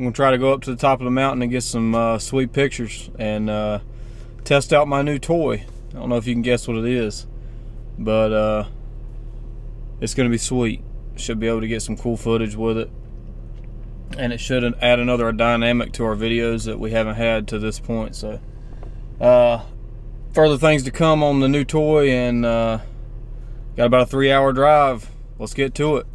I'm gonna try to go up to the top of the mountain and get some sweet pictures and test out my new toy. I don't know if you can guess what it is, but it's gonna be sweet. Should be able to get some cool footage with it, and it should add another dynamic to our videos that we haven't had to this point. So further things to come on the new toy, and got about a 3-hour drive. Let's get to it.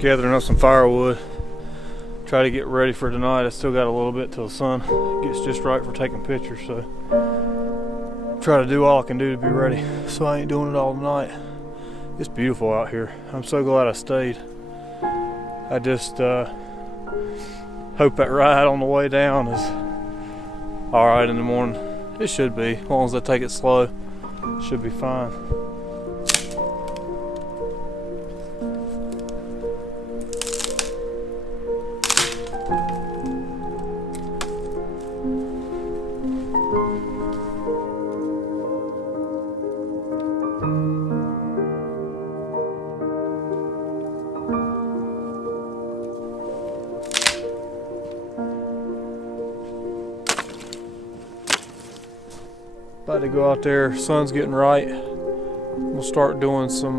Gathering up some firewood, try to get ready for tonight. I still got a little bit till the sun gets just right for taking pictures, so try to do all I can do to be ready, so I ain't doing it all tonight. It's beautiful out here. I'm so glad I stayed. I just hope that ride on the way down is alright in the morning. It should be, as long as I take it slow, it should be fine. About to go out there, sun's getting right. We'll start doing some,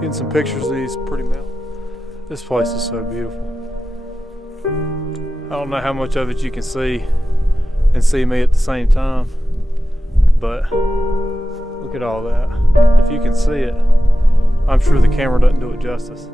getting some pictures of these pretty mountains. This place is so beautiful. I don't know how much of it you can see and see me at the same time, but look at all that. If you can see it, I'm sure the camera doesn't do it justice.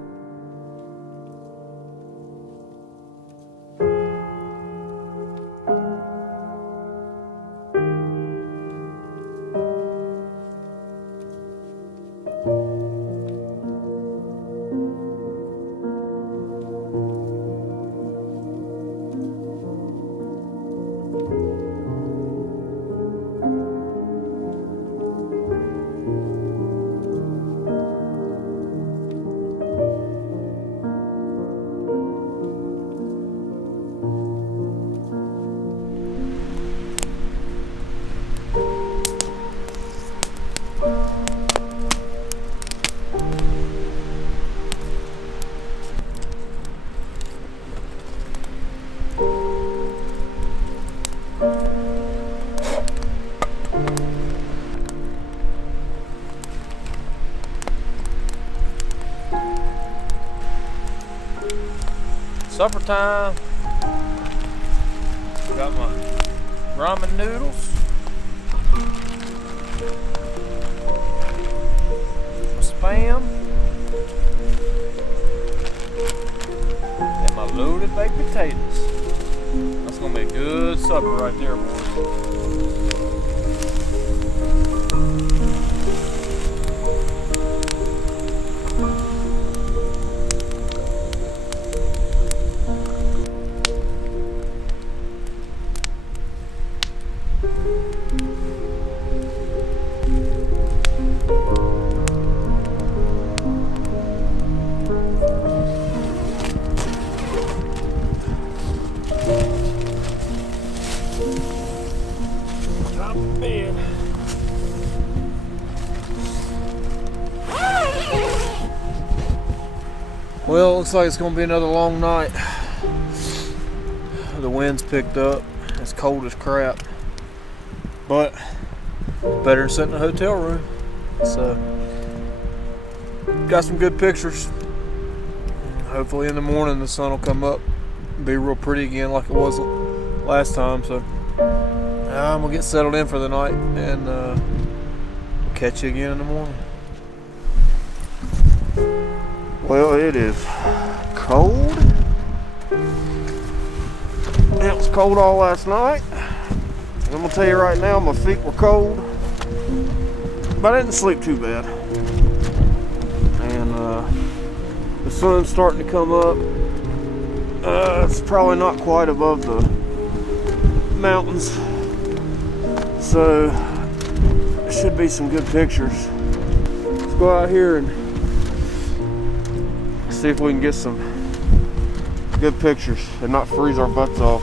Supper time. Got my ramen noodles, my spam, and my loaded baked potatoes. That's gonna be a good supper right there, boys. Well, it looks like it's going to be another long night. The wind's picked up. It's cold as crap. But better than sitting in a hotel room. So, got some good pictures. Hopefully in the morning the sun will come up be real pretty again like it was last time. So I'm gonna get settled in for the night, and we'll catch you again in the morning. Well, it is cold. It was cold all last night. I'm gonna tell you right now, my feet were cold, but I didn't sleep too bad. And the sun's starting to come up. It's probably not quite above the mountains, so there should be some good pictures. Let's go out here and see if we can get some good pictures and not freeze our butts off,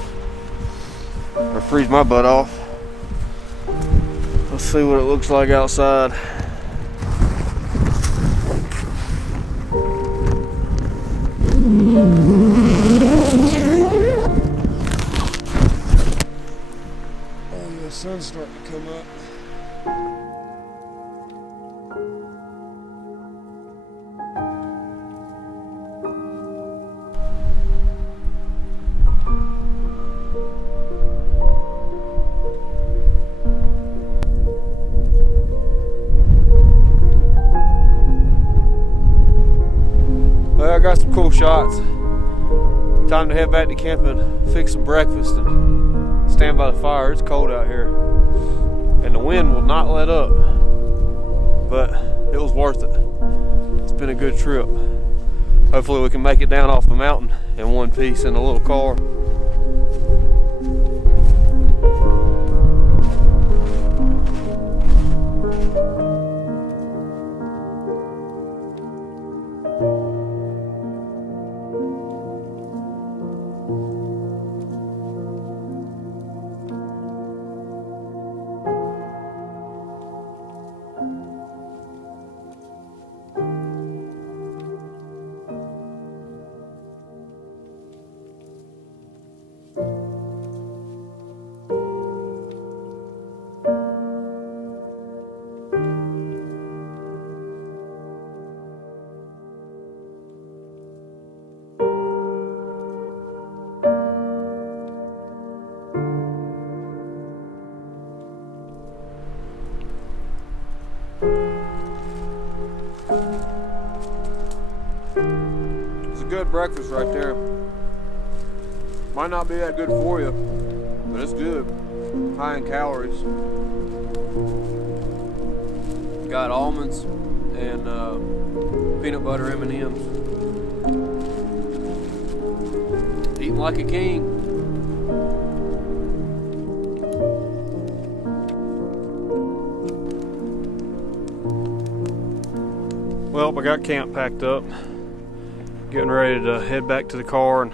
or freeze my butt off. Let's see what it looks like outside. Oh yeah, the sun's starting to come up. Well, I got some cool shots. Time to head back to camp and fix some breakfast and stand by the fire. It's cold out here, and the wind will not let up, but it was worth it. It's been a good trip. Hopefully we can make it down off the mountain in one piece in a little car. It's a good breakfast right there. Might not be that good for you, but it's good. High in calories. Got almonds and peanut butter M&Ms. Eating like a king. Well, I got camp packed up. Getting ready to head back to the car and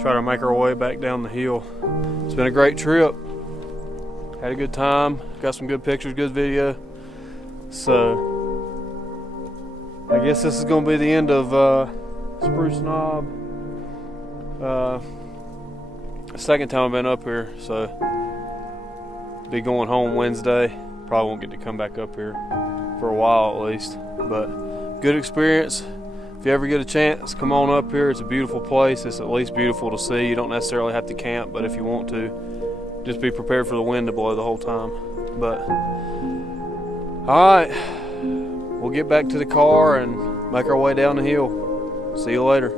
try to make our way back down the hill. It's been a great trip. Had a good time. Got some good pictures, good video. So I guess this is going to be the end of Spruce Knob. Second time I've been up here, so be going home Wednesday. Probably won't get to come back up here for a while at least, but good experience. If you ever get a chance, come on up here. It's a beautiful place. It's at least beautiful to see. You don't necessarily have to camp, but if you want to, just be prepared for the wind to blow the whole time. But all right, we'll get back to the car and make our way down the hill. See you later.